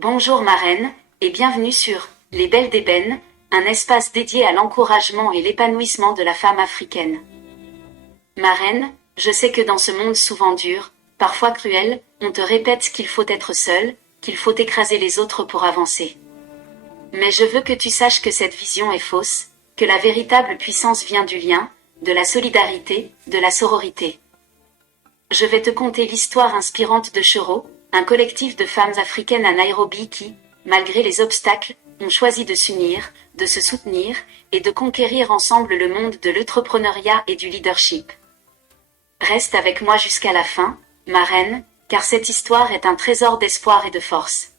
Bonjour marraine, et bienvenue sur Les Belles d'Ébène, un espace dédié à l'encouragement et l'épanouissement de la femme africaine. Marraine, je sais que dans ce monde souvent dur, parfois cruel, on te répète qu'il faut être seule, qu'il faut écraser les autres pour avancer. Mais je veux que tu saches que cette vision est fausse, que la véritable puissance vient du lien, de la solidarité, de la sororité. Je vais te conter l'histoire inspirante de Choro, un collectif de femmes africaines à Nairobi qui, malgré les obstacles, ont choisi de s'unir, de se soutenir et de conquérir ensemble le monde de l'entrepreneuriat et du leadership. Reste avec moi jusqu'à la fin, marraine, car cette histoire est un trésor d'espoir et de force.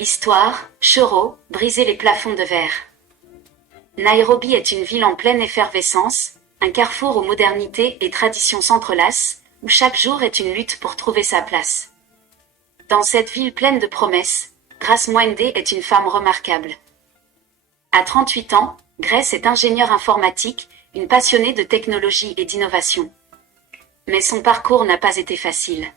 Histoire, Choro, briser les plafonds de verre. Nairobi est une ville en pleine effervescence, un carrefour où modernité et tradition s'entrelacent, où chaque jour est une lutte pour trouver sa place. Dans cette ville pleine de promesses, Grace Mwende est une femme remarquable. À 38 ans, Grace est ingénieure informatique, une passionnée de technologie et d'innovation. Mais son parcours n'a pas été facile.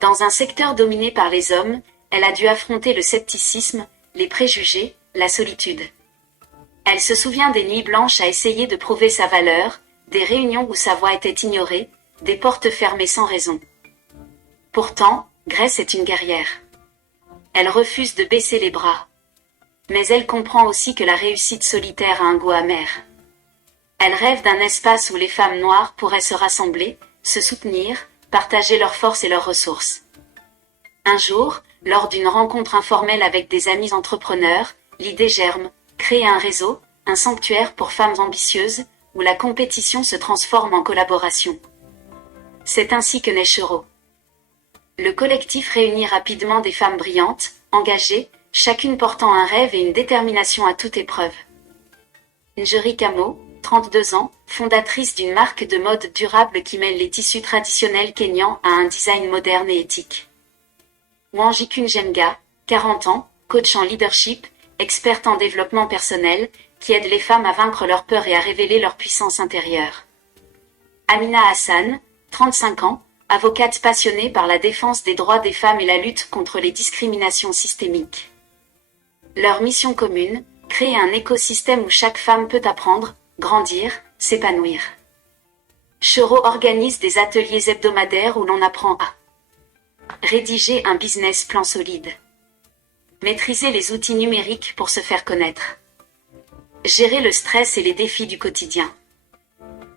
Dans un secteur dominé par les hommes, elle a dû affronter le scepticisme, les préjugés, la solitude. Elle se souvient des nuits blanches à essayer de prouver sa valeur, des réunions où sa voix était ignorée, des portes fermées sans raison. Pourtant, Grace est une guerrière. Elle refuse de baisser les bras. Mais elle comprend aussi que la réussite solitaire a un goût amer. Elle rêve d'un espace où les femmes noires pourraient se rassembler, se soutenir, partager leurs forces et leurs ressources. Un jour, lors d'une rencontre informelle avec des amis entrepreneurs, l'idée germe, créer un réseau, un sanctuaire pour femmes ambitieuses, où la compétition se transforme en collaboration. C'est ainsi que naît Choro. Le collectif réunit rapidement des femmes brillantes, engagées, chacune portant un rêve et une détermination à toute épreuve. Njeri Kamo, 32 ans, fondatrice d'une marque de mode durable qui mêle les tissus traditionnels kényans à un design moderne et éthique. Wanjiku Njenga, 40 ans, coach en leadership, experte en développement personnel, qui aide les femmes à vaincre leur peur et à révéler leur puissance intérieure. Amina Hassan, 35 ans, avocate passionnée par la défense des droits des femmes et la lutte contre les discriminations systémiques. Leur mission commune, créer un écosystème où chaque femme peut apprendre, grandir, s'épanouir. Choro organise des ateliers hebdomadaires où l'on apprend à rédiger un business plan solide, maîtriser les outils numériques pour se faire connaître, gérer le stress et les défis du quotidien,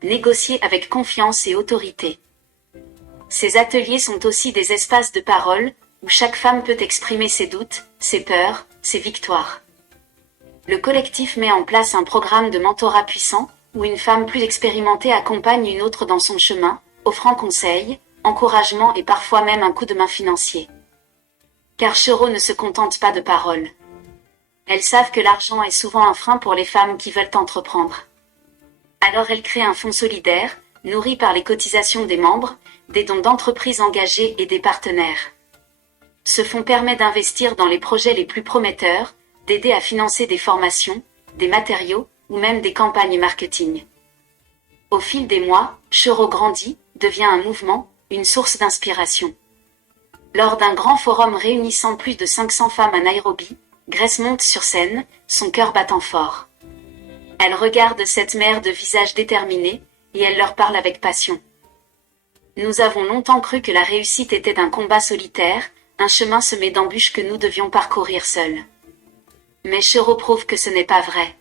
négocier avec confiance et autorité. Ces ateliers sont aussi des espaces de parole, où chaque femme peut exprimer ses doutes, ses peurs, ses victoires. Le collectif met en place un programme de mentorat puissant, où une femme plus expérimentée accompagne une autre dans son chemin, offrant conseils, encouragement et parfois même un coup de main financier. Car Choro ne se contente pas de paroles. Elles savent que l'argent est souvent un frein pour les femmes qui veulent entreprendre. Alors elle crée un fonds solidaire, nourri par les cotisations des membres, des dons d'entreprises engagées et des partenaires. Ce fonds permet d'investir dans les projets les plus prometteurs, d'aider à financer des formations, des matériaux ou même des campagnes marketing. Au fil des mois, Choro grandit, devient un mouvement, une source d'inspiration. Lors d'un grand forum réunissant plus de 500 femmes à Nairobi, Grace monte sur scène, son cœur battant fort. Elle regarde cette mère de visage déterminé, et elle leur parle avec passion. Nous avons longtemps cru que la réussite était un combat solitaire, un chemin semé d'embûches que nous devions parcourir seuls. Mais Choro prouve que ce n'est pas vrai.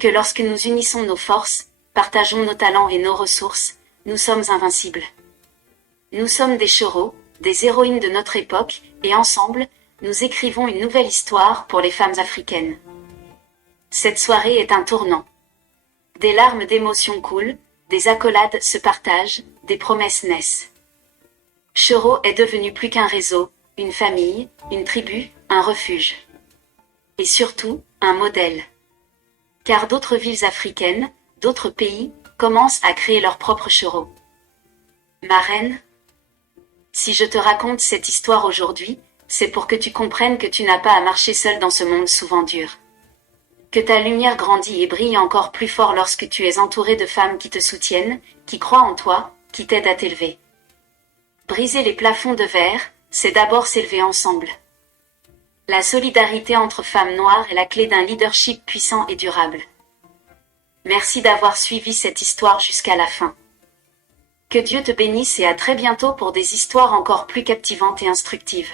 Que lorsque nous unissons nos forces, partageons nos talents et nos ressources, nous sommes invincibles. Nous sommes des Choro, des héroïnes de notre époque, et ensemble, nous écrivons une nouvelle histoire pour les femmes africaines. Cette soirée est un tournant. Des larmes d'émotion coulent, des accolades se partagent, des promesses naissent. Choro est devenu plus qu'un réseau, une famille, une tribu, un refuge. Et surtout, un modèle. Car d'autres villes africaines, d'autres pays, commencent à créer leur propre Choro. Marraine, si je te raconte cette histoire aujourd'hui, c'est pour que tu comprennes que tu n'as pas à marcher seule dans ce monde souvent dur. Que ta lumière grandit et brille encore plus fort lorsque tu es entouré de femmes qui te soutiennent, qui croient en toi, qui t'aident à t'élever. Briser les plafonds de verre, c'est d'abord s'élever ensemble. La solidarité entre femmes noires est la clé d'un leadership puissant et durable. Merci d'avoir suivi cette histoire jusqu'à la fin. Que Dieu te bénisse et à très bientôt pour des histoires encore plus captivantes et instructives.